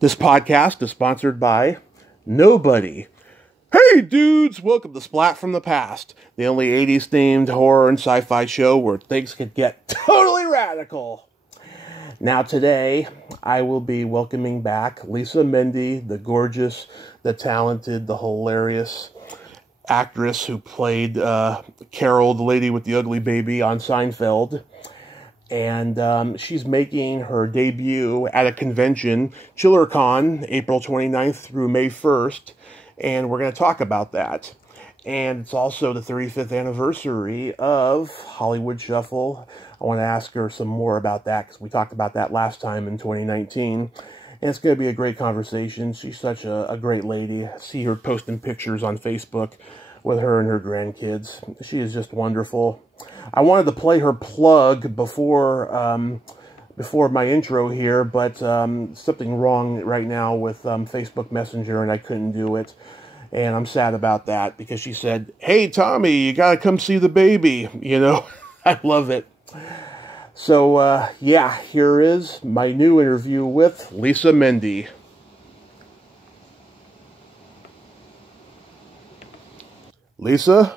This podcast is sponsored by nobody. Hey dudes, welcome to Splat from the Past, the only 80s themed horror and sci-fi show where things could get totally radical. Now today, I will be welcoming back Lisa Mende, the gorgeous, the talented, the hilarious actress who played Carol, the lady with the ugly baby on Seinfeld. And she's making her debut at a convention, ChillerCon, April 29th through May 1st, and we're going to talk about that. And it's also the 35th anniversary of Hollywood Shuffle. I want to ask her some more about that, because we talked about that last time in 2019. And it's going to be a great conversation. She's such a great lady. I see her posting pictures on Facebook with her and her grandkids. She is just wonderful. I wanted to play her plug before my intro here, but something wrong right now with Facebook Messenger, and I couldn't do it. And I'm sad about that, because she said, "Hey, Tommy, you got to come see the baby." You know, I love it. So, yeah, here is my new interview with Lisa Mende. Lisa?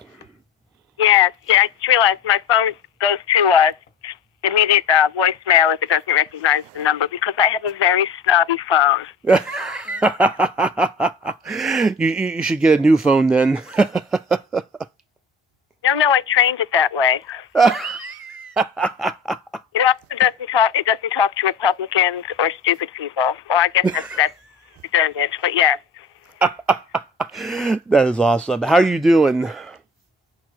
Yes, I just realized my phone goes to immediate voicemail if it doesn't recognize the number, because I have a very snobby phone. You should get a new phone then. No, I trained it that way. It doesn't talk to Republicans or stupid people. Well, I guess that's redundant, but yes. That is awesome. How are you doing?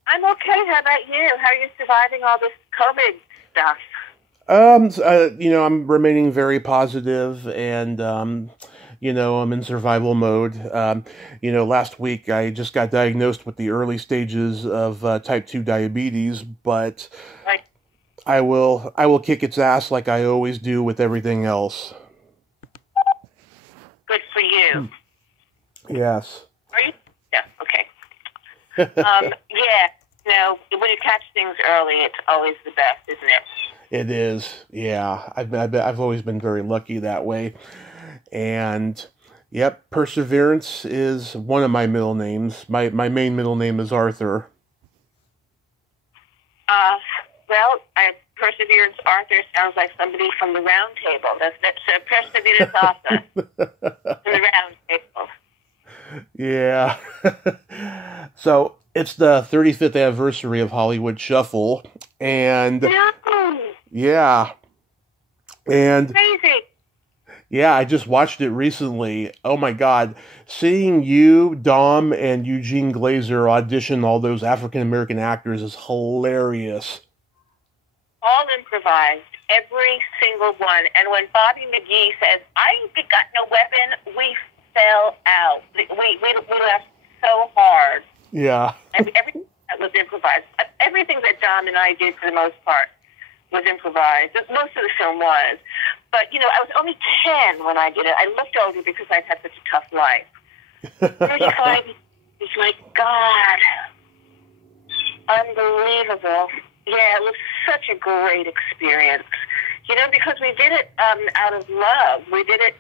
I'm okay. How about you? How are you surviving all this COVID stuff? I'm remaining very positive, and I'm in survival mode. Last week I just got diagnosed with the early stages of type 2 diabetes, but Right. I will kick its ass like I always do with everything else. Good for you. Yes. Are you? Yeah. Okay. When you catch things early, it's always the best, isn't it? It is. Yeah. I've always been very lucky that way. And yep, Perseverance is one of my middle names. My main middle name is Arthur. Perseverance Arthur sounds like somebody from the Round Table. That's Perseverance Arthur from the Round Table. Yeah. So it's the 35th anniversary of Hollywood Shuffle, and yeah, and crazy. Yeah, I just watched it recently. Oh my God, seeing you, Dom, and Eugene Glazer audition all those African American actors is hilarious. All improvised, every single one. And when Bobby McGee says, "I ain't got no weapon," we fell out. We laughed so hard. Yeah. And everything that was improvised. Everything that Dom and I did, for the most part, was improvised. Most of the film was. But, I was only 10 when I did it. I looked older because I've had such a tough life. 35 is like, God. Unbelievable. Yeah, it was such a great experience. Because we did it out of love. We did it,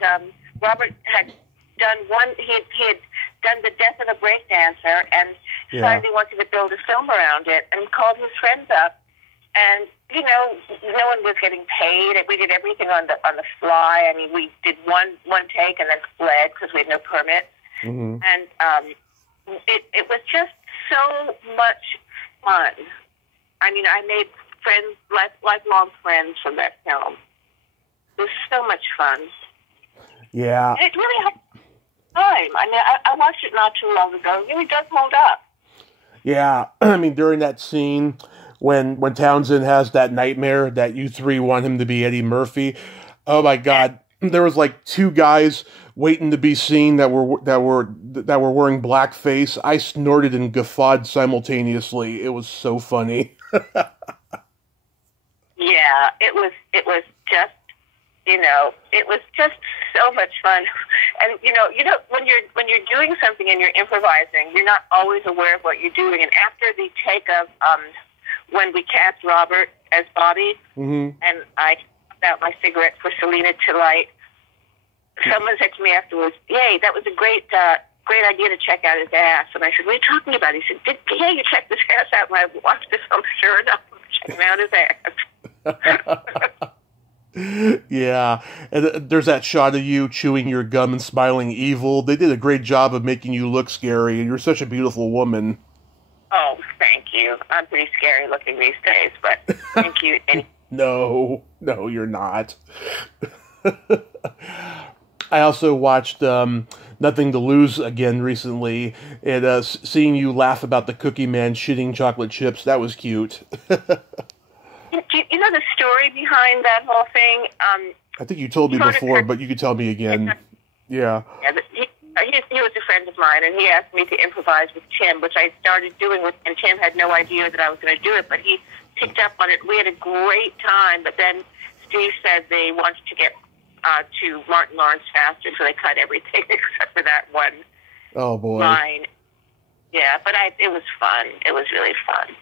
Robert had done he had done The Death of a Breakdancer, and decided he wanted to build a film around it, and called his friends up. And, no one was getting paid. We did everything on the fly. I mean, we did one take and then fled because we had no permit. Mm-hmm. And it was just so much fun. I mean, I made friends, lifelong friends from that film. It was so much fun. Yeah. And it really helped time. I mean, I watched it not too long ago. It really does hold up. Yeah. I mean, during that scene when Townsend has that nightmare that you three want him to be Eddie Murphy, oh my God. There was like two guys waiting to be seen that were wearing blackface. I snorted and guffawed simultaneously. It was so funny. Yeah, it was just, it was just so much fun. And when you're doing something and you're improvising, you're not always aware of what you're doing. And after the take of when we cast Robert as Bobby, mm-hmm. and I out my cigarette for Selena to light, someone said to me afterwards, "Yay, that was a great idea to check out his ass." And I said, "What are you talking about?" He said, "Yeah, you checked his ass out." And I watched this film. Sure enough, I'm checking out his ass. Yeah, and there's that shot of you chewing your gum and smiling evil. They did a great job of making you look scary, and you're such a beautiful woman. Oh, thank you. I'm pretty scary looking these days, but thank you. No, you're not. I also watched Nothing to Lose again recently, and seeing you laugh about the Cookie Man shitting chocolate chips, that was cute. You know the story behind that whole thing? I think you told me before, but you could tell me again. Yeah. He was a friend of mine, and he asked me to improvise with Tim, which I started doing with, and Tim had no idea that I was going to do it, but he picked up on it. We had a great time, but then Steve said they wanted to get to Martin Lawrence faster, so they cut everything except for that one line. Yeah, but it was fun. It was really fun.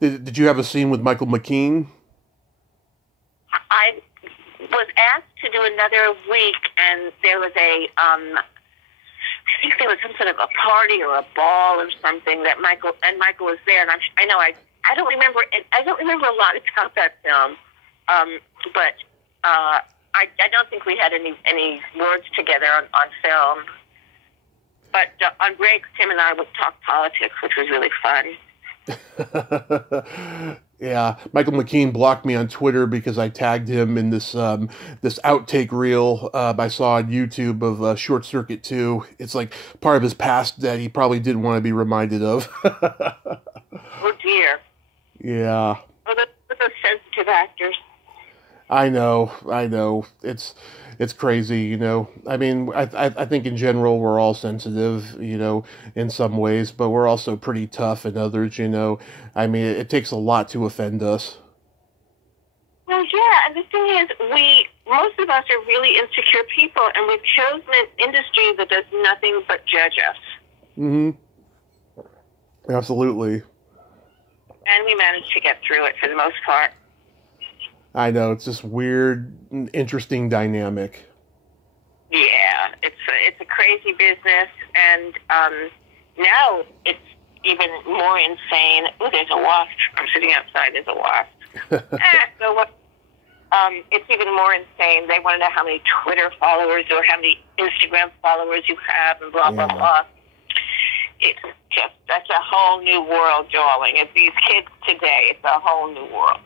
Did you have a scene with Michael McKean? I was asked to do another week, and there was I think there was some sort of a party or a ball or something that Michael was there, and I don't remember a lot about that film, but I don't think we had any words together on film. But on breaks, Tim and I would talk politics, which was really fun. Yeah, Michael McKean blocked me on Twitter because I tagged him in this outtake reel I saw on YouTube of Short Circuit 2. It's like part of his past that he probably didn't want to be reminded of. Oh dear. Yeah. Oh, those sensitive actors. I know. It's crazy, you know. I mean, I think in general we're all sensitive, you know, in some ways, but we're also pretty tough in others, you know. I mean, it takes a lot to offend us. Well, yeah, and the thing is, most of us are really insecure people, and we've chosen an industry that does nothing but judge us. Mm-hmm. Absolutely. And we manage to get through it for the most part. I know, it's this weird, interesting dynamic. Yeah, it's a crazy business, and now it's even more insane. Oh, there's a wasp. I'm sitting outside. There's a wasp. It's even more insane. They want to know how many Twitter followers or how many Instagram followers you have, and blah, blah, blah. It's just, that's a whole new world, darling. It's these kids today, it's a whole new world.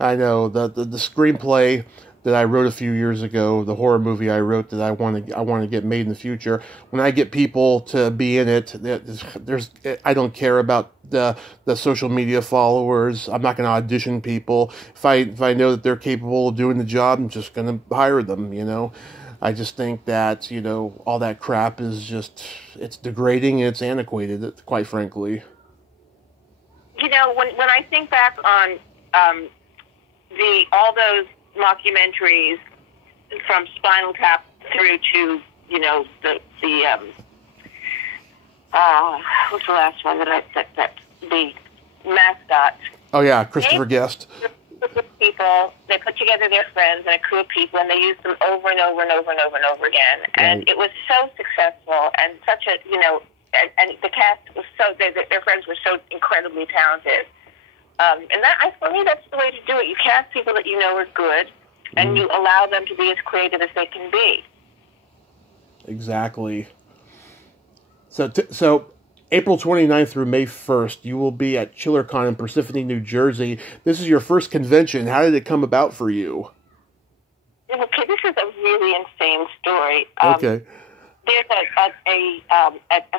I know the screenplay that I wrote a few years ago, the horror movie I wrote that I want to get made in the future. When I get people to be in it, I don't care about the social media followers. I'm not going to audition people. If I know that they're capable of doing the job, I'm just going to hire them. You know, I just think that, you know, all that crap is just, it's degrading and it's antiquated, quite frankly. You know, when I think back on all those mockumentaries from Spinal Tap through to, you know, the what's the last one that the mascot. Oh yeah, Christopher Guest. People, they put together their friends and a crew of people, and they used them over and over and over and over and over again, and it was so successful and such a, you know, and the cast was so, their friends were so incredibly talented. And for me, that's the way to do it. You cast people that you know are good, and you allow them to be as creative as they can be. Exactly. So April 29th through May 1st, you will be at ChillerCon in Parsippany, New Jersey. This is your first convention. How did it come about for you? Okay, this is a really insane story. Okay. There's a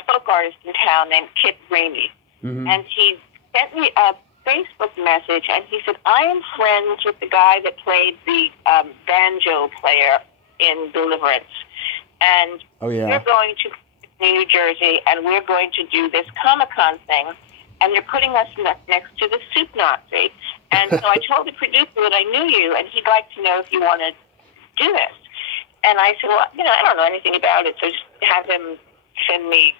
folk artist in town named Kit Ramey, and he sent me a Facebook message, and he said, I am friends with the guy that played the banjo player in Deliverance, and we're going to New Jersey, and we're going to do this Comic-Con thing, and they're putting us next to the Soup Nazi. And so I told the producer that I knew you, and he'd like to know if you want to do this. And I said, well, you know, I don't know anything about it, so just have him send me,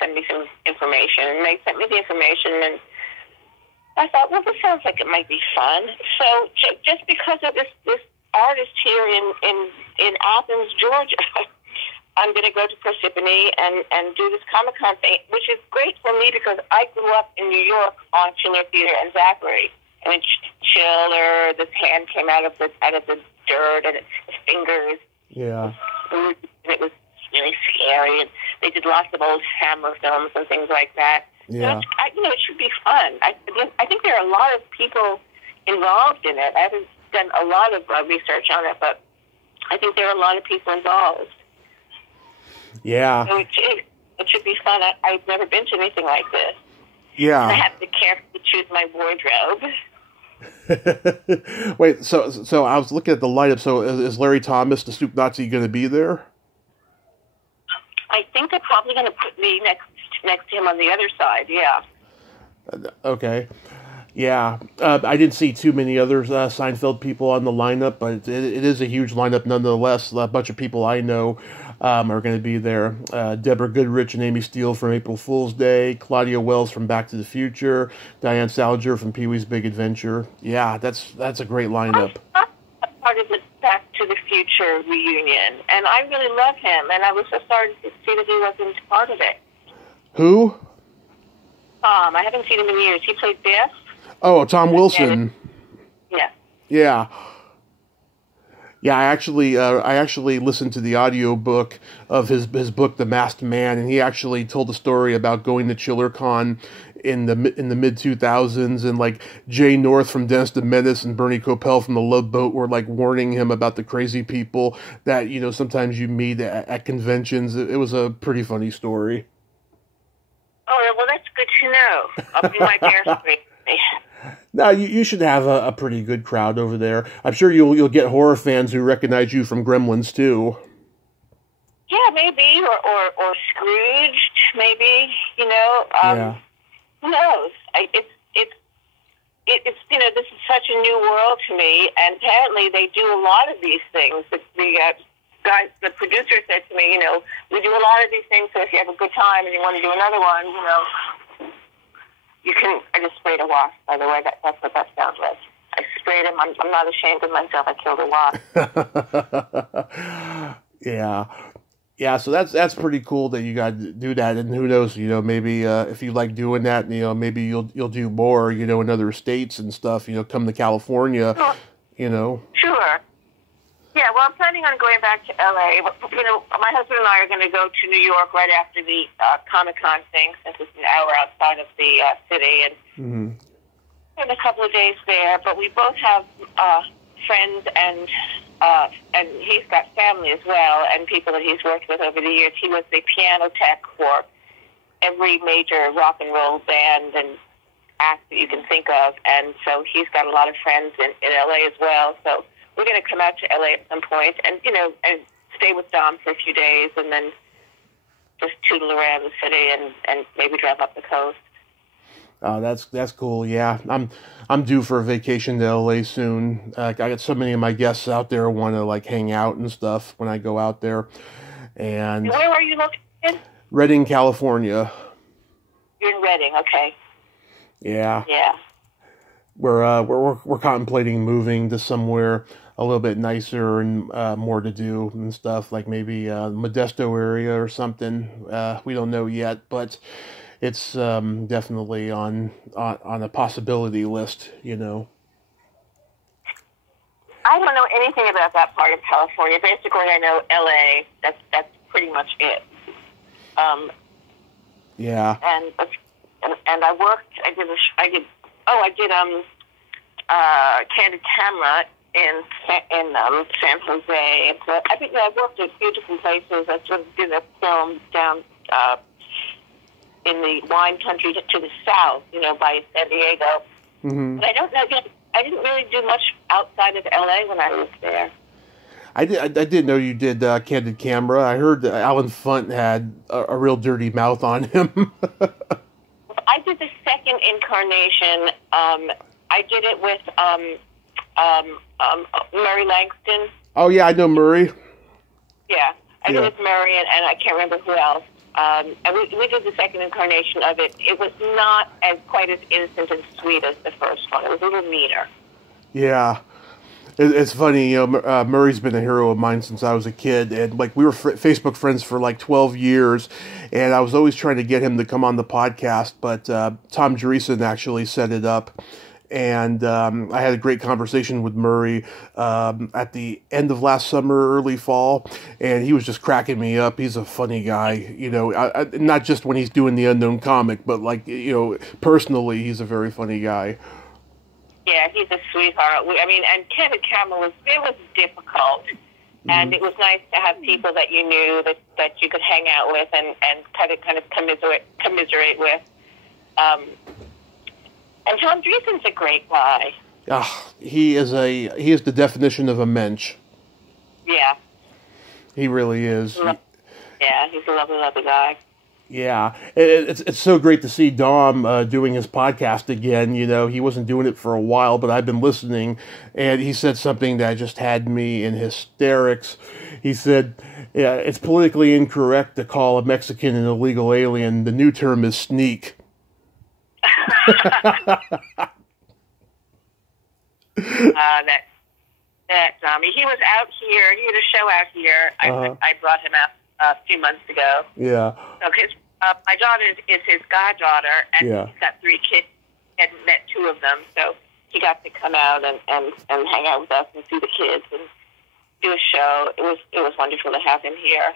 some information. And they sent me the information, and I thought, well, this sounds like it might be fun. So just because of this artist here in Athens, Georgia. I'm going to go to Persephone and do this Comic-Con thing, which is great for me because I grew up in New York on Schiller Theater and Zachary. I mean, Schiller, this hand came out of the dirt and his fingers. Yeah. And it was really scary, and they did lots of old Hammer films and things like that. Yeah. So it should be fun. I think there are a lot of people involved in it. I haven't done a lot of research on it, but I think there are a lot of people involved. Yeah. So it should be fun. I've never been to anything like this. Yeah. I have to carefully choose my wardrobe. Wait, so I was looking at the lineup. So is Larry Thomas, the Stoop Nazi, going to be there? I think they're probably going to put me next to him on the other side. Yeah. Okay. Yeah, I didn't see too many other Seinfeld people on the lineup, but it is a huge lineup nonetheless. A bunch of people I know are going to be there. Deborah Goodrich and Amy Steele from April Fool's Day, Claudia Wells from Back to the Future, Diane Salinger from Pee-wee's Big Adventure. Yeah, that's a great lineup. I'm part of the Back to the Future reunion, and I really love him, and I was so sorry to see that he wasn't part of it. Who? I haven't seen him in years. He played Biff. Oh, Tom Wilson. Yeah. Yeah. Yeah, I actually listened to the audio book of his book, The Masked Man, and he actually told a story about going to ChillerCon in the mid 2000s, and like Jay North from Dennis the Menace and Bernie Coppell from The Love Boat were like warning him about the crazy people that sometimes you meet at conventions. It was a pretty funny story. Oh, well, that's good to know. I'll be my bear screen. No, you should have a pretty good crowd over there. I'm sure you'll get horror fans who recognize you from Gremlins too. Yeah, maybe, or Scrooged, maybe. Yeah. Who knows? It's this is such a new world to me, and apparently they do a lot of these things. The producer said to me, we do a lot of these things. So if you have a good time and you want to do another one, you can. I just sprayed a wasp, by the way. That's what that sounds like. I sprayed him. I'm not ashamed of myself. I killed a wasp. Yeah. So that's pretty cool that you got to do that. And who knows? Maybe if you like doing that, maybe you'll do more. In other states and stuff. Come to California. Sure. Yeah, well, I'm planning on going back to L.A. My husband and I are going to go to New York right after the Comic-Con thing, since it's an hour outside of the city, and spend a couple of days there. But we both have friends, and he's got family as well, and people that he's worked with over the years. He was the piano tech for every major rock and roll band and act that you can think of, and so he's got a lot of friends in L.A. as well, so we're going to come out to L.A. at some point and, and stay with Dom for a few days and then just tootle around the city and maybe drive up the coast. Oh, that's cool. Yeah, I'm due for a vacation to L.A. soon. I got so many of my guests out there who want to like hang out and stuff when I go out there. And where are you located? Redding, California. You're in Redding, okay. Yeah. Yeah. We're contemplating moving to somewhere a little bit nicer and more to do and stuff, like maybe Modesto area or something. We don't know yet, but it's definitely on a possibility list. I don't know anything about that part of California. Basically, I know L.A. That's pretty much it. Yeah. And I worked. I did Candid Camera in San Jose. And so I worked at a few different places. I sort of did a film down in the wine country to the south, by San Diego. Mm-hmm. But I don't know. I didn't really do much outside of L.A. when I was there. I didn't know you did Candid Camera. I heard that Alan Funt had a real dirty mouth on him. I did the second incarnation. I did it with Murray Langston. Oh yeah, I know Murray. Yeah, I did it with Murray, and I can't remember who else. And we did the second incarnation of it. It was not quite as innocent and sweet as the first one. It was a little meaner. Yeah. It's funny, Murray's been a hero of mine since I was a kid, and like we were Facebook friends for like 12 years, and I was always trying to get him to come on the podcast, but Tom Dreesen actually set it up, and I had a great conversation with Murray at the end of last summer, early fall, and he was just cracking me up. He's a funny guy, not just when he's doing the Unknown Comic, but like, personally, he's a very funny guy. Yeah, he's a sweetheart. And Kevin Cameron was difficult, and it was nice to have people that you knew that you could hang out with and kind of commiserate with. And Tom Dreesen's a great guy. He is the definition of a mensch. Yeah, he really is. Yeah, he's a lovely, lovely guy. Yeah, it's so great to see Dom doing his podcast again. He wasn't doing it for a while, but I've been listening, and he said something that just had me in hysterics. He said, "Yeah, it's politically incorrect to call a Mexican an illegal alien. The new term is sneak." That Tommy, he was out here. He had a show out here. I brought him out a few months ago. Yeah. So my daughter is his goddaughter, and he's got 3 kids. Hadn't met 2 of them, so he got to come out and hang out with us and see the kids and do a show. It was wonderful to have him here.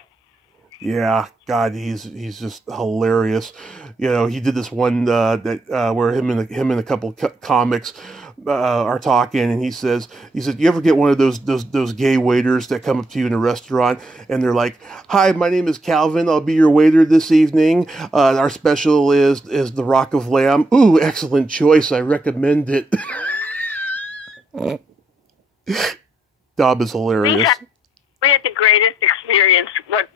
Yeah, God, he's just hilarious. He did this one where him and a couple comics are talking, and he said, "You ever get one of those gay waiters that come up to you in a restaurant and they're like, 'Hi, my name is Calvin. I'll be your waiter this evening. Our special is the Rock of Lamb. Ooh, excellent choice. I recommend it.'" Dob is hilarious. We had the greatest experience when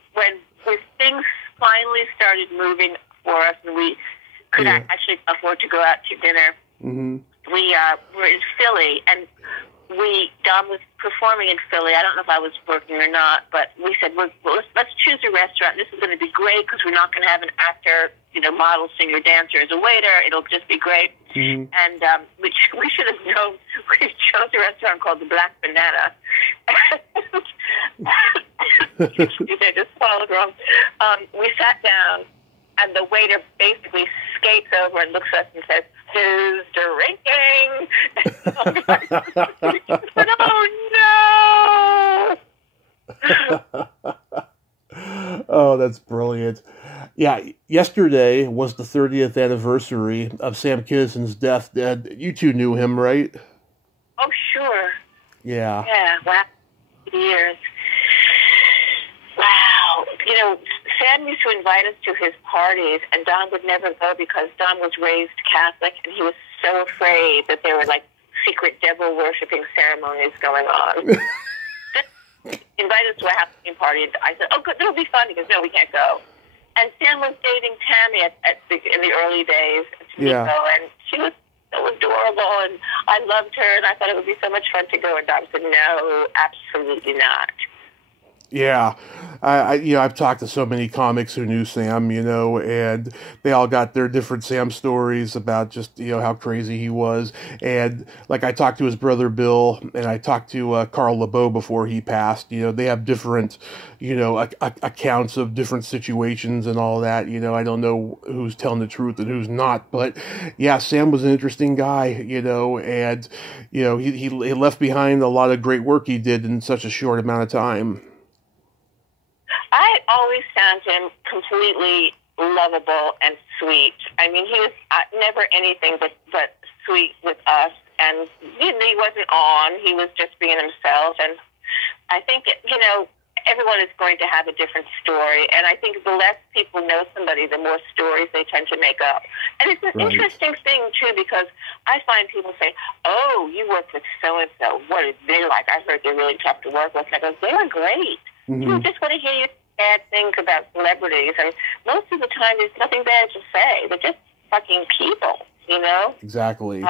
things finally started moving for us, and we could actually afford to go out to dinner. Mm-hmm. We were in Philly, and Dom was performing in Philly. I don't know if I was working or not, but we said, let's choose a restaurant. This is going to be great because we're not going to have an actor, model, singer, dancer as a waiter. It'll just be great. Mm-hmm. And we should have known. We chose a restaurant called the Black Banana. I just followed wrong. We sat down, and the waiter basically skates over and looks at us and says, "Who's drinking?" But, oh, no! Oh, that's brilliant. Yeah, yesterday was the 30th anniversary of Sam Kinison's death. You 2 knew him, right? Oh, sure. Yeah. Yeah, wow. Years. Wow. Sam used to invite us to his parties, and Don would never go because Don was raised Catholic, and he was so afraid that there were, like, secret devil-worshipping ceremonies going on. Invite us to a Halloween party, and I said, "Oh, good, it'll be fun." He goes, "No, we can't go." And Sam was dating Tammy in the early days, and she was so adorable, and I loved her, and I thought it would be so much fun to go. And Don said, "No, absolutely not." Yeah, I've talked to so many comics who knew Sam, and they all got their different Sam stories about just, how crazy he was. And like I talked to his brother Bill, and I talked to Carl LeBeau before he passed. They have different, accounts of different situations and all that. I don't know who's telling the truth and who's not, but yeah, Sam was an interesting guy, and he left behind a lot of great work he did in such a short amount of time. I always found him completely lovable and sweet. I mean, he was never anything but sweet with us, and he wasn't on. He was just being himself, and I think, everyone is going to have a different story, and I think the less people know somebody, the more stories they tend to make up. And it's an interesting thing, too, because I find people say, "Oh, you worked with so-and-so. What are they like? I heard they're really tough to work with." And I go, "They were great." Mm-hmm. People just want to hear you bad things about celebrities, and most of the time there's nothing bad to say. They're just fucking people, Exactly.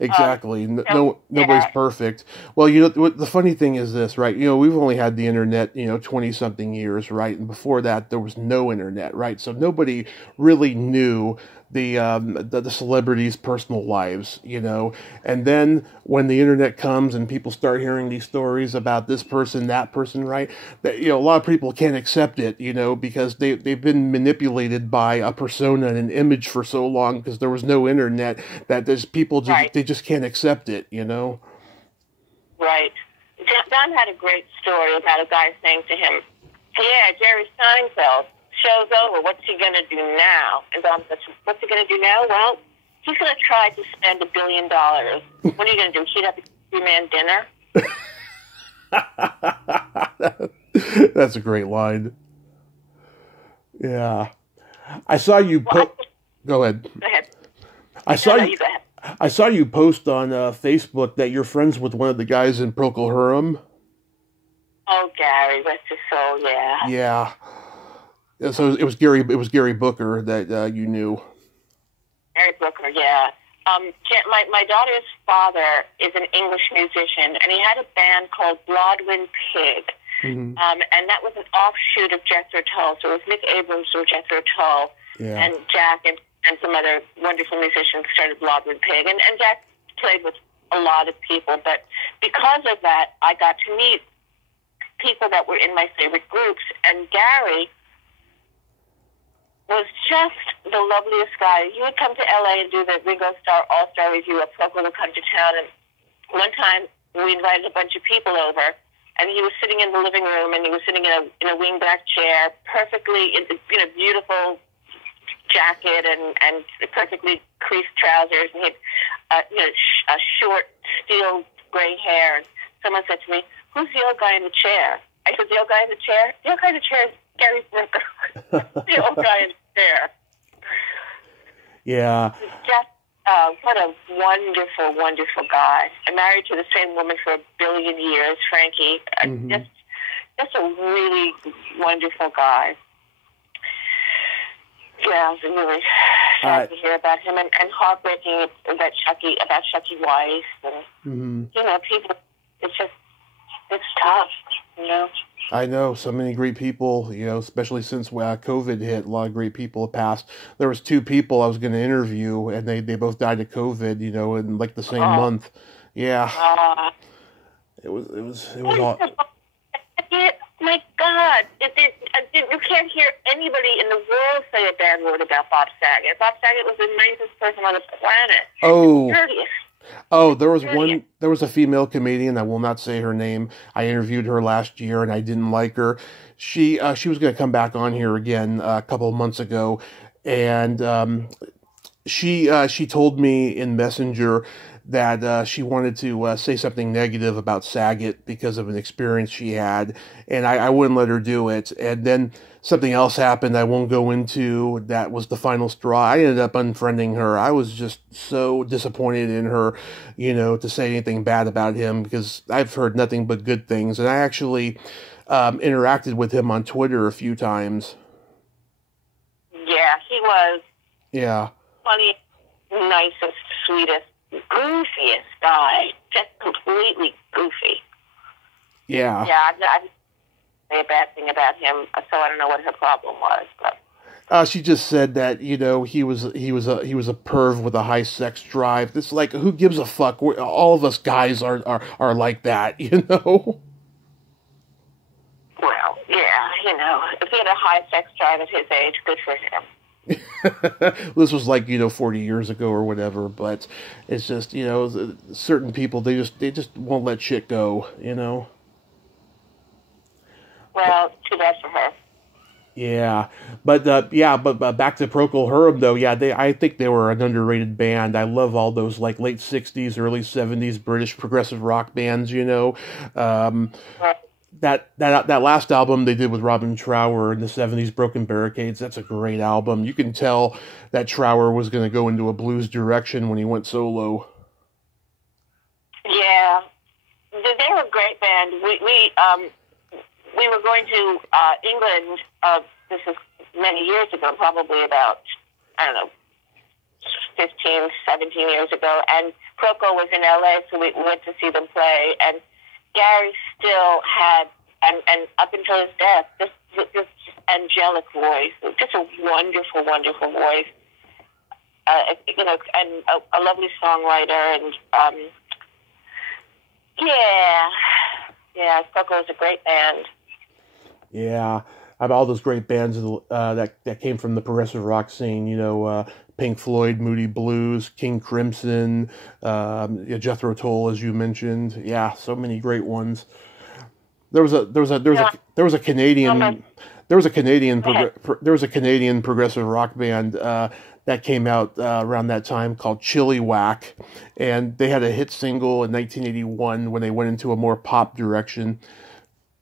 Exactly. Nobody's perfect. Well, the funny thing is this, right? We've only had the internet, 20-something years, right? And before that, there was no internet, right? So nobody really knew the celebrities' personal lives, you know. And then when the internet comes and people start hearing these stories about this person, that person, right? That, you know, a lot of people can't accept it, you know, because they've been manipulated by a persona and an image for so long because there was no internet that there's people just, they just can't accept it, you know. Right. Don had a great story about a guy saying to him, "Yeah, Jerry Seinfeld, show's over. What's he going to do now?" And Don says, "What's he going to do now? Well, he's going to try to spend $1 billion. What are you going to do? Heat up a three-man dinner?" That's a great line. Yeah. I saw you Go ahead. Go ahead. I saw you post on Facebook that you're friends with one of the guys in Procol Harum. Oh, Gary, rest his soul, yeah. Yeah. So it was Gary Booker that you knew. Gary Booker, yeah. My daughter's father is an English musician, and he had a band called Blodwyn Pig. Mm-hmm. And that was an offshoot of Jethro Tull. So it was Nick Abrams or Jethro Tull, and Jack and some other wonderful musicians started Blodwyn Pig. And Jack played with a lot of people. But because of that, I got to meet people that were in my favorite groups. And Gary was just the loveliest guy. He would come to L.A. and do the Ringo Starr All-Star Review. Procol would come to town. And one time we invited a bunch of people over. And he was sitting in the living room, and he was sitting in a wingback chair, perfectly, beautiful jacket and perfectly creased trousers, and he had, a short steel gray hair. And someone said to me, "Who's the old guy in the chair?" I said, "The old guy in the chair? The old guy in the chair is Gary Booker." The old guy in the chair. Yeah. Just what a wonderful, wonderful guy. I'm married to the same woman for 1 billion years, Frankie. Mm-hmm. Just a really wonderful guy. Yeah, it was really sad to hear about him, and heartbreaking about Chucky Weiss, and people. It's tough, you know. I know so many great people, you know, especially since COVID hit. A lot of great people have passed. There was 2 people I was going to interview, and they both died of COVID, you know, in like the same month. Yeah, it was all. My God, you can't hear anybody in the world say a bad word about Bob Saget. Bob Saget was the nicest person on the planet. Oh, there was a female comedian, I will not say her name. I interviewed her last year and I didn't like her. She was going to come back on here again a couple of months ago, and she told me in Messenger that she wanted to say something negative about Saget because of an experience she had, and I wouldn't let her do it. And then something else happened I won't go into. That was the final straw. I ended up unfriending her. I was just so disappointed in her, you know, to say anything bad about him, because I've heard nothing but good things. And I actually interacted with him on Twitter a few times. Yeah, he was. Yeah. Funny, nicest, sweetest, goofiest guy. Just completely goofy. Yeah. Yeah, I didn't say a bad thing about him, so I don't know what her problem was. But she just said that, you know, he was a perv with a high sex drive. It's like, who gives a fuck? All of us guys are like that, you know. Well, yeah, you know, if he had a high sex drive at his age, good for him. This was like, you know, 40 years ago or whatever, but it's just, you know, certain people, they just won't let shit go, you know. Well, too bad for her. Yeah, but back to Procol Harum though. Yeah, I think they were an underrated band. I love all those like late 60s, early 70s British progressive rock bands, you know. That last album they did with Robin Trower in the 70s, Broken Barricades, that's a great album. You can tell that Trower was going to go into a blues direction when he went solo. Yeah, they were a great band. We were going to England, this is many years ago, probably about, 15, 17 years ago, and Procol was in L.A., so we went to see them play, and Gary still had, and up until his death, this angelic voice, just a wonderful, wonderful voice. and a lovely songwriter, and Procol is a great band. Yeah, I have all those great bands that came from the progressive rock scene. Pink Floyd, Moody Blues, King Crimson, Jethro Tull, as you mentioned. Yeah, so many great ones. There was a Canadian progressive rock band that came out around that time called Chilly Whack, and they had a hit single in 1981 when they went into a more pop direction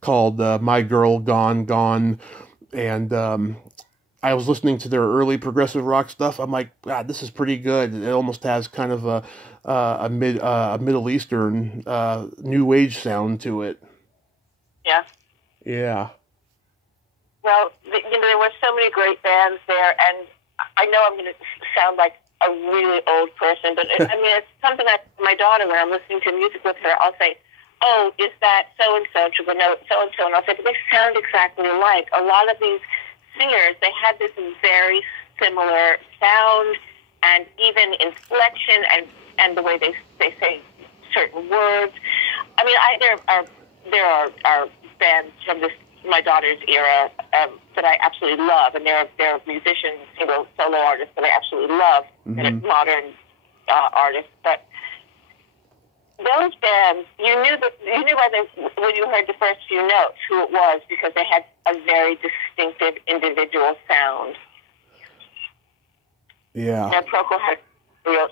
called My Girl Gone Gone, and I was listening to their early progressive rock stuff. I'm like, God, this is pretty good. It almost has kind of a Middle Eastern new age sound to it. Yeah. Yeah. Well, there were so many great bands there, and I know I'm going to sound like a really old person, but it's something that my daughter, when I'm listening to music with her, I'll say, "Oh, is that so-and-so?" She'll go, "No, it's so-and-so." And I'll say, "But they sound exactly alike." A lot of these singers, they had this very similar sound and even inflection and the way they say certain words. I mean, there are bands from my daughter's era that I absolutely love, and there are musicians, solo artists that I absolutely love, and modern artists. But those bands, you knew when you heard the first few notes who it was, because they had a very distinctive individual sound. Yeah. And Procol had real,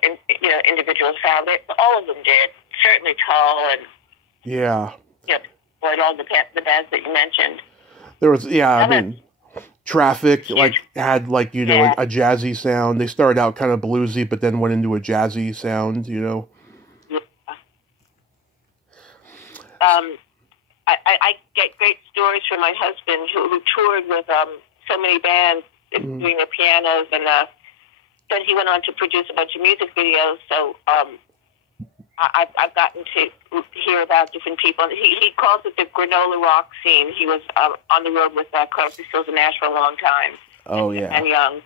individual sound. All of them did. Certainly Tull and all the bands that you mentioned. There was Traffic had a jazzy sound. They started out kind of bluesy, but then went into a jazzy sound. Yeah. I get great stories from my husband who toured with so many bands doing the pianos, and then he went on to produce a bunch of music videos. So I've gotten to hear about different people. He calls it the granola rock scene. He was on the road with Crosby, Stills and Nash for a long time. Oh, yeah. And young.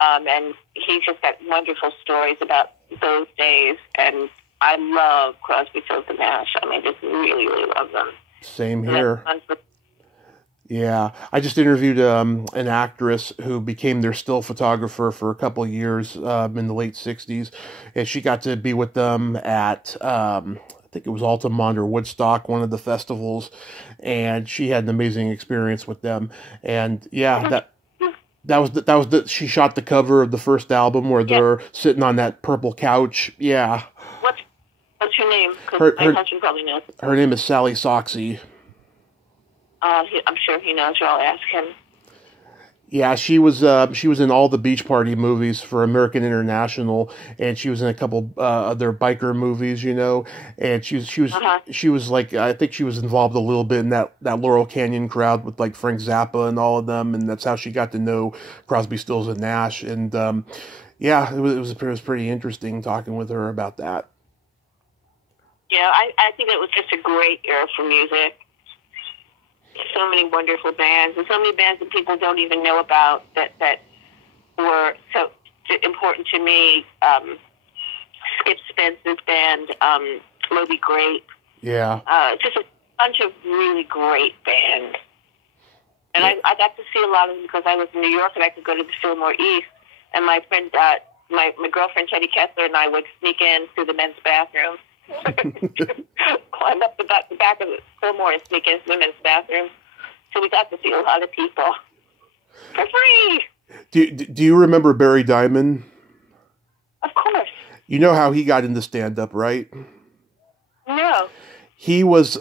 And he's just got wonderful stories about those days. And I love Crosby, Stills and Nash. I mean, just really, really love them. Same here. Yeah, I just interviewed an actress who became their still photographer for a couple of years in the late 60s, and she got to be with them at, I think it was Altamont or Woodstock, one of the festivals, and she had an amazing experience with them. And yeah, she shot the cover of the first album where they're sitting on that purple couch. Yeah. What's her name? Because my husband probably knows. Her name is Sally Soxy. I'm sure he knows her. I'll ask him. Yeah, she was in all the Beach Party movies for American International, and she was in a couple other biker movies, and she was like, I think she was involved a little bit in that Laurel Canyon crowd with like Frank Zappa and all of them, and that's how she got to know Crosby, Stills and Nash, and it was pretty interesting talking with her about that. Yeah, I think it was just a great era for music. So many wonderful bands, and so many bands that people don't even know about that were so important to me. Skip Spence's band, Moby Grape. Yeah. Just a bunch of really great bands. And I got to see a lot of them because I was in New York and I could go to the Fillmore East. And my friend, my girlfriend Teddy Kessler and I would sneak in through the men's bathroom. Climb up the back of the Fillmore and sneak into the men's bathroom. So we got to see a lot of people for free. Do you remember Barry Diamond? Of course. You know how he got into stand-up, right? No. He was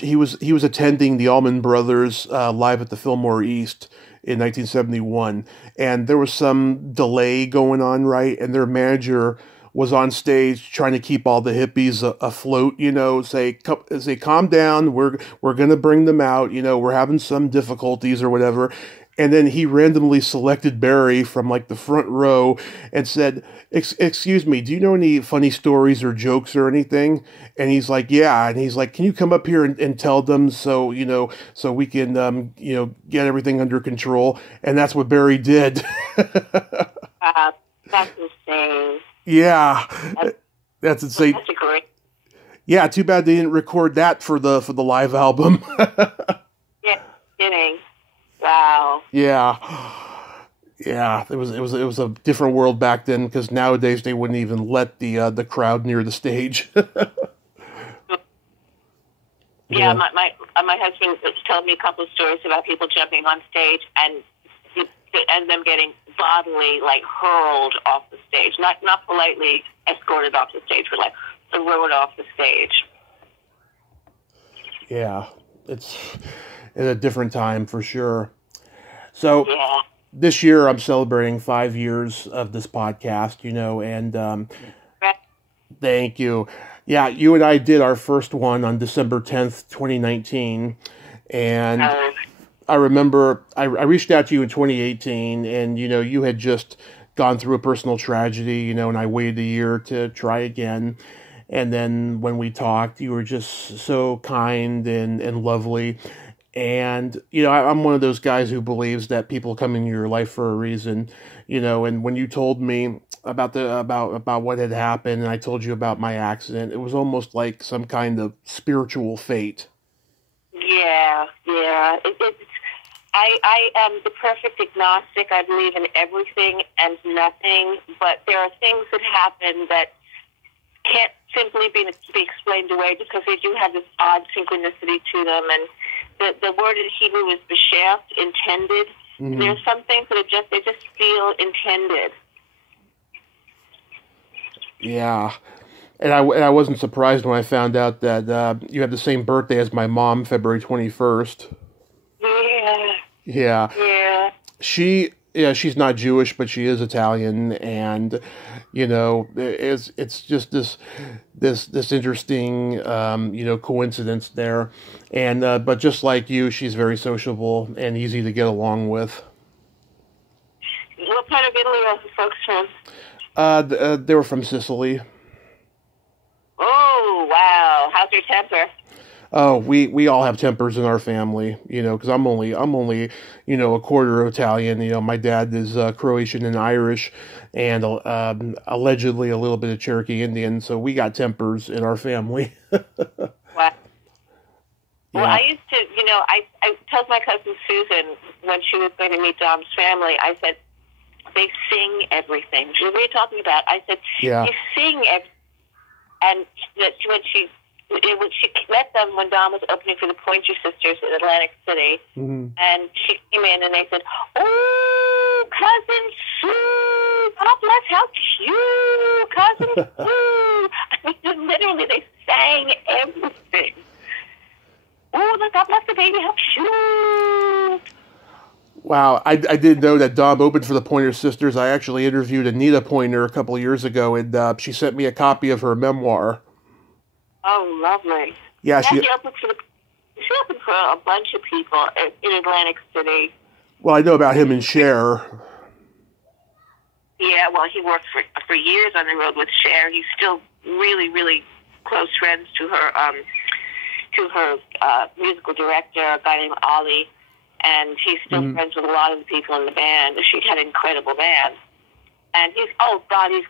he was attending the Allman Brothers live at the Fillmore East in 1971, and there was some delay going on, right? And their manager was on stage trying to keep all the hippies afloat, say, calm down, we're going to bring them out, we're having some difficulties or whatever. And then he randomly selected Barry from like the front row and said, excuse me, do you know any funny stories or jokes or anything? And he's like, yeah. And he's like, can you come up here and tell them so we can, get everything under control? And that's what Barry did. That's insane. Yeah, that's insane. That's a great. Yeah, too bad they didn't record that for the live album. Yeah, kidding. Wow. Yeah, yeah. It was a different world back then, because nowadays they wouldn't even let the crowd near the stage. Yeah, my husband told me a couple of stories about people jumping on stage and them getting bodily, like, hurled off the stage. Not politely escorted off the stage, but like thrown off the stage. Yeah, it's in a different time for sure. So yeah. This year I'm celebrating 5 years of this podcast, and thank you. Yeah, you and I did our first one on December 10th, 2019, and I remember I reached out to you in 2018, and, you had just gone through a personal tragedy, and I waited a year to try again. And then when we talked, you were just so kind and lovely. And, I'm one of those guys who believes that people come into your life for a reason, and when you told me about what had happened, and I told you about my accident, it was almost like some kind of spiritual fate. Yeah. I am the perfect agnostic. I believe in everything and nothing, but there are things that happen that can't simply be explained away, because they do have this odd synchronicity to them. And the word in Hebrew is b'sheach, intended. Mm-hmm. There's some things that they just feel intended. Yeah. And I wasn't surprised when I found out that you had the same birthday as my mom, February 21st. Yeah. She's not Jewish, but she is Italian, and it's just this interesting coincidence there, and but just like you, she's very sociable and easy to get along with. What part of Italy are the folks from? They were from Sicily. Oh wow! How's your temper? Oh, we all have tempers in our family, because I'm only a quarter Italian. My dad is Croatian and Irish, and allegedly a little bit of Cherokee Indian. So we got tempers in our family. Wow. Well, I used to, I told my cousin Susan when she was going to meet Dom's family, I said, they sing everything. What are you talking about? I said, yeah. You sing everything. And that when she met them when Dom was opening for the Pointer Sisters in Atlantic City, mm-hmm. and she came in and they said, "Oh, cousin Sue, God bless, how cute, cousin Sue." I mean, literally, they sang everything. Oh, God bless the baby, how cute. Wow, I didn't know that Dom opened for the Pointer Sisters. I actually interviewed Anita Pointer a couple of years ago, and she sent me a copy of her memoir. Oh, lovely. Yeah, she opened for a bunch of people in Atlantic City. Well, I know about him and Cher. Yeah, well, he worked for years on the road with Cher. He's still really, really close friends to her musical director, a guy named Ollie. And he's still mm-hmm. friends with a lot of the people in the band. She had an incredible band. And he's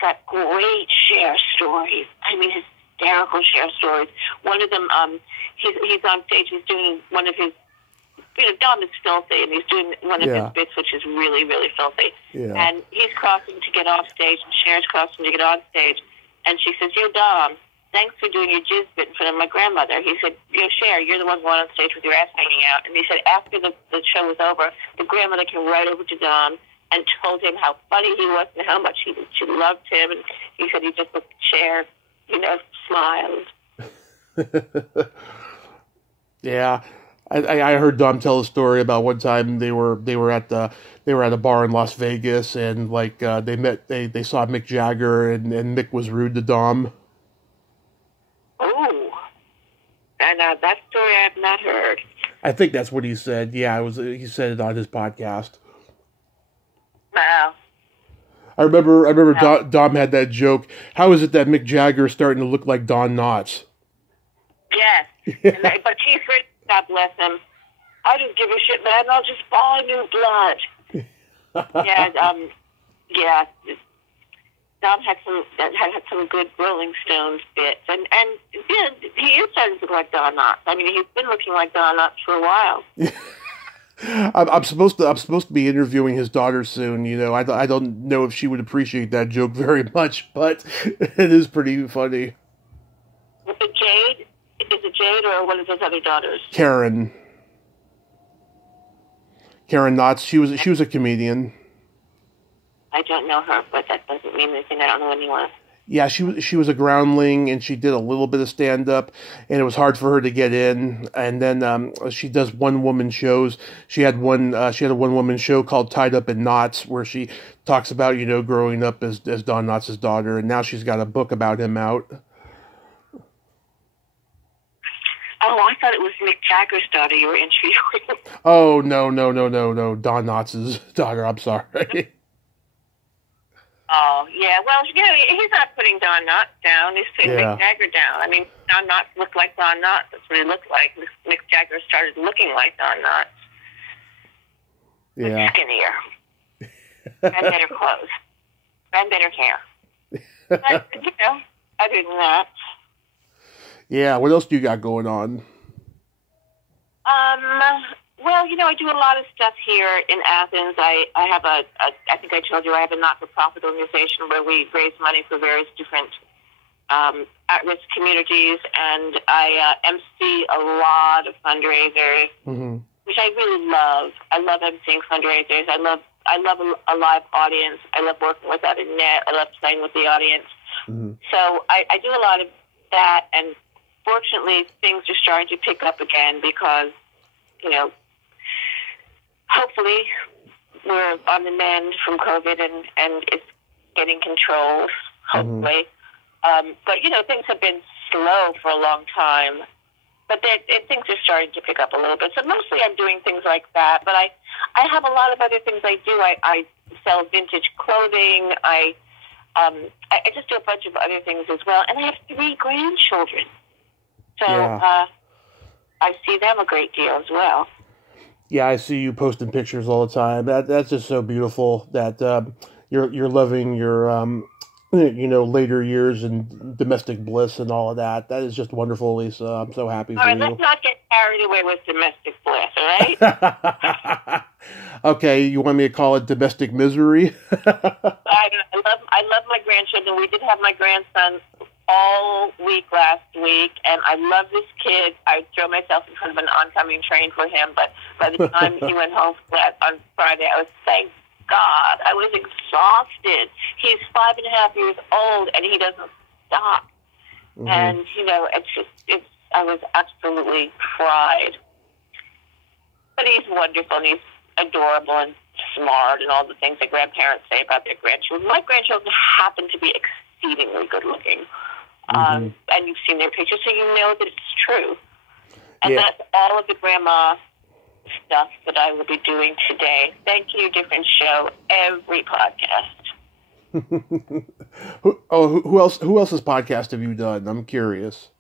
got great Cher stories. I mean, hysterical Cher stories. One of them, he's on stage, he's doing one of his, Dom is filthy, and he's doing one of his bits, which is really, really filthy. Yeah. And he's crossing to get off stage, and Cher's crossing to get on stage. And she says, "Yo, Dom, thanks for doing your jizz bit in front of my grandmother." He said, Cher, you're the one going on stage with your ass hanging out. And he said after the show was over, the grandmother came right over to Dom and told him how funny he was and how much she loved him. And he said he just looked at Cher, smiled. Yeah. I heard Dom tell a story about one time they were at a bar in Las Vegas, and they saw Mick Jagger, and Mick was rude to Dom. Oh, and that story I have not heard. I think that's what he said. Yeah, he said it on his podcast. Wow. I remember Dom had that joke. How is it that Mick Jagger is starting to look like Don Knotts? Yes, but Keith Richards, God bless him, I don't give a shit, man. I'll just buy new blood. Yeah. Dom had some good Rolling Stones bits, and he is starting to look like Don Knotts. I mean, he's been looking like Don Knotts for a while. I'm supposed to be interviewing his daughter soon. You know, I don't know if she would appreciate that joke very much, but it is pretty funny. Is it Jade or one of his other daughters? Karen Knotts. She was a comedian. I don't know her, but that doesn't mean anything. I don't know anyone. Yeah, she was a groundling, and she did a little bit of stand-up, and it was hard for her to get in. And then she does one-woman shows. She had a one-woman show called Tied Up in Knots, where she talks about, you know, growing up as Don Knotts' daughter, and now she's got a book about him out. Oh, I thought it was Mick Jagger's daughter you were interviewing. Oh, no, Don Knotts' daughter, I'm sorry. Oh, yeah. Well, you know, he's not putting Don Knotts down. He's putting Mick Jagger down. I mean, Don Knotts looked like Don Knotts. That's what he looked like. Mick Jagger started looking like Don Knotts. Yeah. Skinnier. And better clothes. And better hair. But, you know, other than that. Yeah, what else do you got going on? Well, you know, I do a lot of stuff here in Athens. I have I think I told you, I have a not-for-profit organization where we raise money for various different at-risk communities, and I MC a lot of fundraisers, which I really love. I love MCing fundraisers. I love a live audience. I love working without a net. I love playing with the audience. So I do a lot of that, and fortunately, things are starting to pick up again because, you know, hopefully we're on the mend from COVID and it's getting controlled, hopefully. But, you know, things have been slow for a long time. But things are starting to pick up a little bit. So mostly I'm doing things like that. But I have a lot of other things I do. I sell vintage clothing. I just do a bunch of other things as well. And I have 3 grandchildren. So I see them a great deal as well. Yeah, I see you posting pictures all the time. That's just so beautiful that you're loving your you know, later years and domestic bliss and all of that. That is just wonderful, Lisa. I'm so happy for you. All right, let's not get carried away with domestic bliss, all right? Okay, you want me to call it domestic misery? I love my grandchildren. We did have my grandson all week last week, and I love this kid. I throw myself in front of an oncoming train for him, but by the time he went home on Friday, I was, thank God, I was exhausted. He's 5.5 years old, and he doesn't stop. And, you know, I was absolutely fried. But he's wonderful, and he's adorable and smart and all the things that grandparents say about their grandchildren. My grandchildren happen to be exceedingly good-looking. And you've seen their pictures, so you know that it's true. And that's all of the grandma stuff that I will be doing today. Thank you, different show, every podcast. Who else's podcast have you done? I'm curious.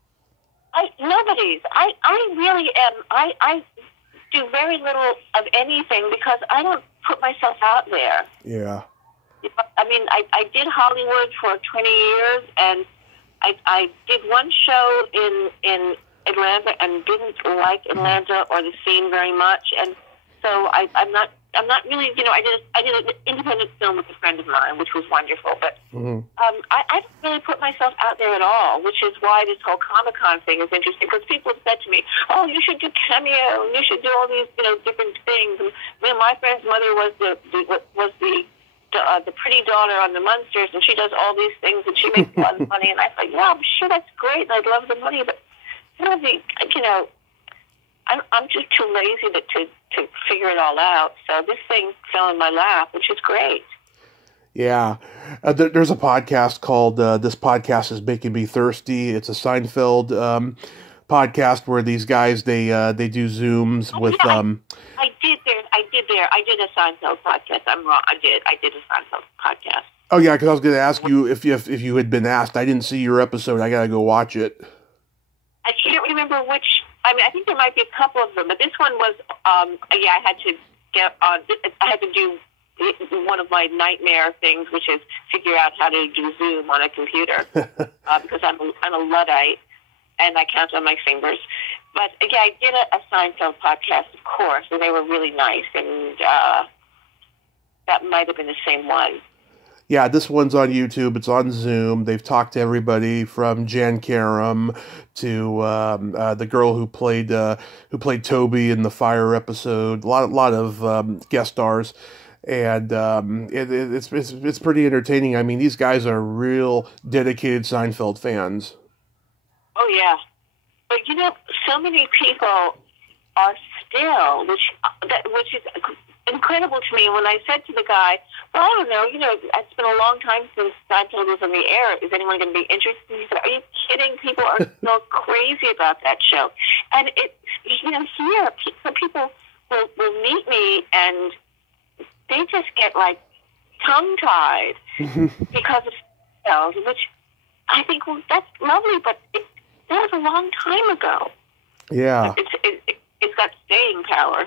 Nobody's. I really am. I do very little of anything because I don't put myself out there. Yeah. I mean, I did Hollywood for 20 years, and I did one show in Atlanta and didn't like Atlanta or the scene very much, and so I'm not really, you know, I did an independent film with a friend of mine, which was wonderful, but I don't really put myself out there at all, which is why this whole Comic-Con thing is interesting, because people have said to me, oh, you should do Cameo, and you should do all these, you know, different things. And you know, my friend's mother was the pretty daughter on the Munsters, and she does all these things, and she makes a lot of money. And I thought, yeah, I'm sure that's great, and I'd love the money, but you know, I'm just too lazy to figure it all out. So this thing fell in my lap, which is great. Yeah. There's a podcast called This Podcast Is Making Me Thirsty. It's a Seinfeld podcast where these guys, they do Zooms with... I did a Seinfeld podcast. I'm wrong. I did a Seinfeld podcast. Oh, yeah, because I was going to ask you if you had been asked. I didn't see your episode. I got to go watch it. I can't remember which. I mean, I think there might be a couple of them, but this one was, I had to get on. I had to do one of my nightmare things, which is figure out how to do Zoom on a computer, because I'm a Luddite, and I count on my fingers. But yeah, I did a Seinfeld podcast, of course, and they were really nice, and that might have been the same one. Yeah, this one's on YouTube. It's on Zoom. They've talked to everybody from Jan Karam to the girl who played Toby in the Fire episode. A lot of guest stars, and it's pretty entertaining. I mean, these guys are real dedicated Seinfeld fans. Oh yeah, but so many people are still, which is incredible to me. When I said to the guy, well, I don't know, it's been a long time since Seinfeld was on the air. Is anyone going to be interested? He said, are you kidding? People are so crazy about that show. And here, some people will meet me and they just get like tongue-tied because of Seinfeld, which I think, well, that's lovely, but that was a long time ago. Yeah. It's got staying power.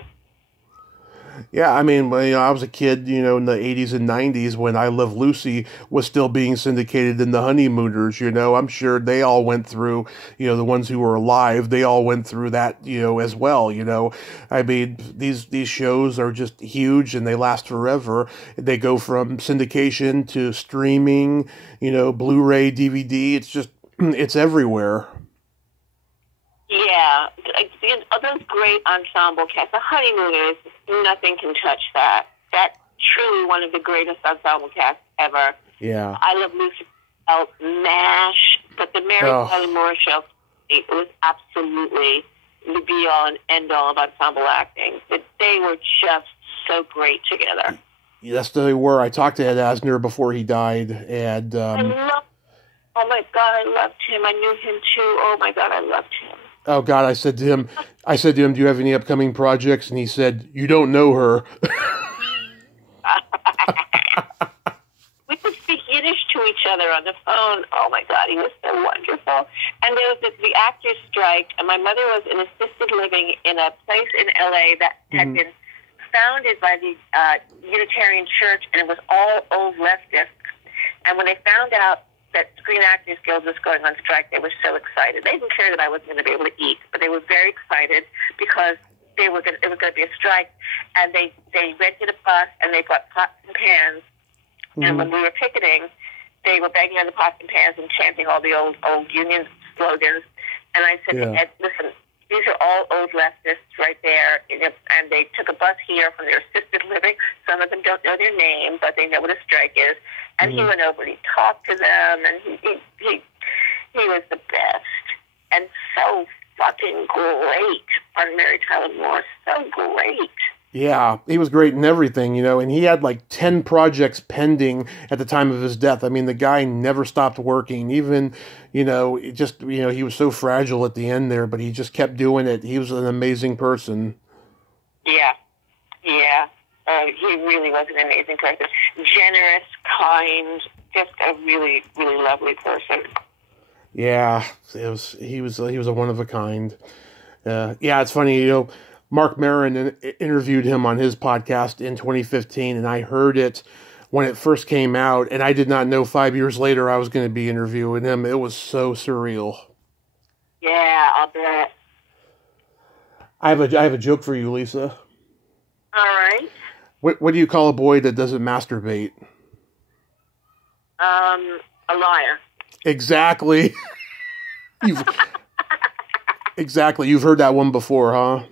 Yeah, I mean, I was a kid, in the 80s and 90s when I Love Lucy was still being syndicated in the Honeymooners, I'm sure they all went through, the ones who were alive, they all went through that, as well, I mean, these shows are just huge and they last forever. They go from syndication to streaming, Blu-ray, DVD, it's everywhere. Yeah, those great ensemble casts. The Honeymooners, nothing can touch that. That's truly one of the greatest ensemble casts ever. Yeah. I Love Lucy, MASH, but the Mary Tyler Moore Show, it was absolutely the be-all and end-all of ensemble acting. They were just so great together. Yes, they were. I talked to Ed Asner before he died, and oh my God, I loved him. I knew him too. Oh my God, I loved him. Oh God, I said to him, do you have any upcoming projects? And he said, you don't know her. We would speak Yiddish to each other on the phone. Oh my God, he was so wonderful. And there was the actors' strike, and my mother was in assisted living in a place in LA that had been founded by the Unitarian Church, and it was all old leftists. And when they found out that Screen Actors Guild was going on strike, they were so excited. They didn't care that I wasn't going to be able to eat, but they were very excited because it was going to be a strike. And they rented a bus and they brought pots and pans. And when we were picketing, they were banging on the pots and pans and chanting all the old union slogans. And I said, Ed, listen, these are all old leftists right there. And they took a bus here from their assisted living. Some of them don't know their name, but they know what a strike is. And he went over and he talked to them, and he was the best. And so fucking great on Mary Tyler Moore. So great. Yeah, he was great in everything, and he had like 10 projects pending at the time of his death. I mean, the guy never stopped working, even, he was so fragile at the end there, but he just kept doing it. He was an amazing person. Yeah. He really was an amazing person. Generous, kind, just a really, really lovely person. Yeah, he was a one of a kind. It's funny, Mark Maron interviewed him on his podcast in 2015, and I heard it when it first came out, and I did not know 5 years later I was going to be interviewing him. It was so surreal. Yeah, I'll bet. I have a joke for you, Lisa. All right. What do you call a boy that doesn't masturbate? A liar. Exactly. Exactly. You've heard that one before, huh?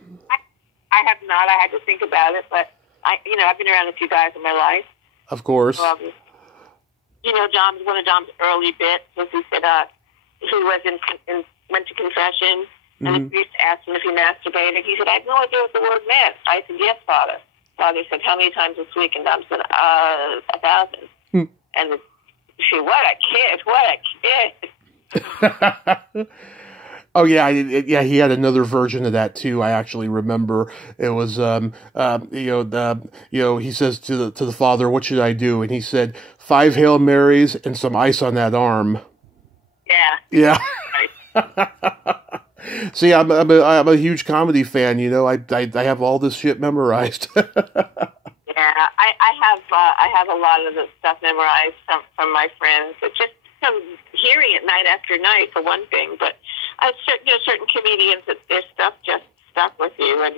I have not. I had to think about it, but I've been around a few guys in my life. Of course. One of Dom's early bits was he said he went to confession, and the priest asked him if he masturbated. He said, I had no idea what the word meant. I said, yes, Father. Father said, how many times this week? And Dom said, 1,000. And she, what a kid. Oh yeah, he had another version of that too. I actually remember it was, he says to the father, "What should I do?" And he said, 5 Hail Marys and some ice on that arm. Yeah. See, I'm a huge comedy fan. I have all this shit memorized. Yeah, I have a lot of the stuff memorized from my friends. It's just from hearing it night after night, for one thing. But certain comedians, that their stuff just stuck with you, and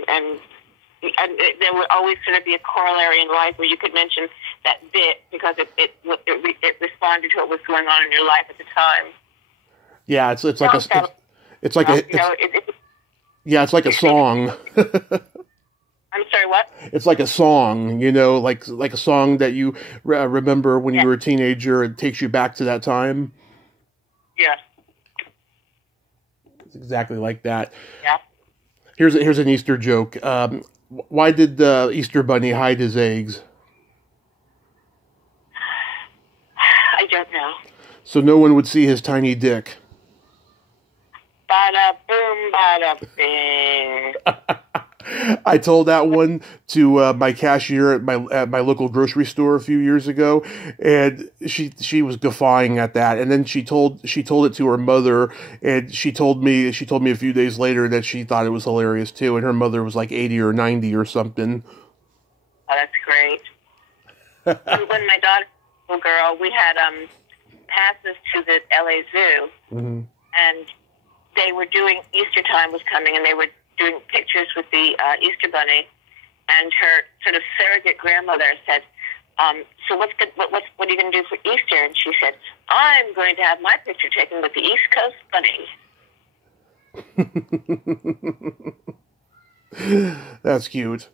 there would always sort of be a corollary in life where you could mention that bit because it responded to what was going on in your life at the time. Yeah, it's like a song. I'm sorry, what? It's like a song, like a song that you remember when you were a teenager. It takes you back to that time. Yeah. It's exactly like that. Yeah. Here's an Easter joke. Why did the Easter Bunny hide his eggs? I don't know. So no one would see his tiny dick. Bada boom, bada bing. I told that one to my cashier at my local grocery store a few years ago, and she was guffawing at that. And then she told it to her mother, and she told me a few days later that she thought it was hilarious too. And her mother was like 80 or 90 or something. Oh, that's great. When my daughter was a little girl, we had passes to the LA Zoo, and they were doing Easter time was coming, and they were doing pictures with the Easter Bunny, and her sort of surrogate grandmother said, so what are you going to do for Easter? And she said, I'm going to have my picture taken with the East Coast Bunny. That's cute.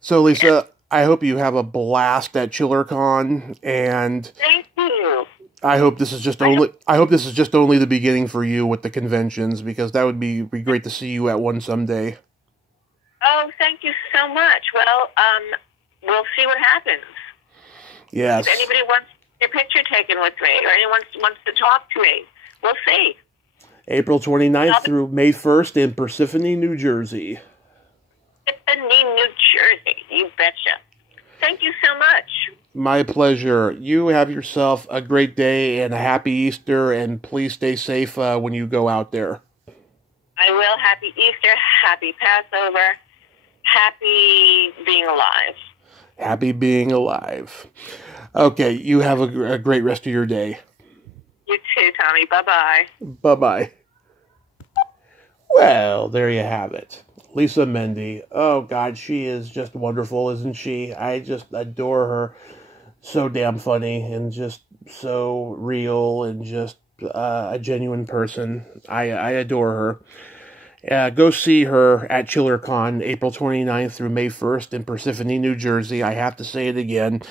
So, Lisa, I hope you have a blast at ChillerCon, and thank you. I hope this is just only the beginning for you with the conventions, because that would be great to see you at one someday. Oh, thank you so much. Well, we'll see what happens. Yes. If anybody wants their picture taken with me, or anyone wants to talk to me, we'll see. April 29th through May 1st in Parsippany, New Jersey. Parsippany, New Jersey. You betcha. Thank you so much. My pleasure. You have yourself a great day and a happy Easter, and please stay safe when you go out there. I will. Happy Easter, happy Passover, happy being alive. Happy being alive. Okay, you have a great rest of your day. You too, Tommy. Bye-bye. Bye-bye. Well, there you have it. Lisa Mende. Oh, God, she is just wonderful, isn't she? I just adore her. So damn funny and just so real and just a genuine person. I adore her. Go see her at ChillerCon, April 29th through May 1st in Parsippany, New Jersey. I have to say it again.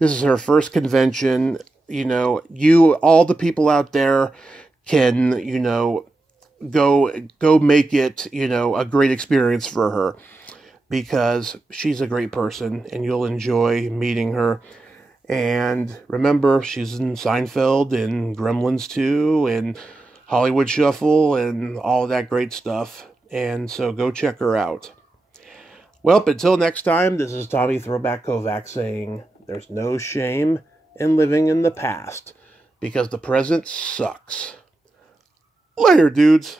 This is her first convention. All the people out there can, go make it, a great experience for her, because she's a great person and you'll enjoy meeting her. And remember, she's in Seinfeld and Gremlins 2 and Hollywood Shuffle and all of that great stuff. And so go check her out. Well, until next time, this is Tommy Throwback Kovac saying there's no shame in living in the past, because the present sucks. Later, dudes.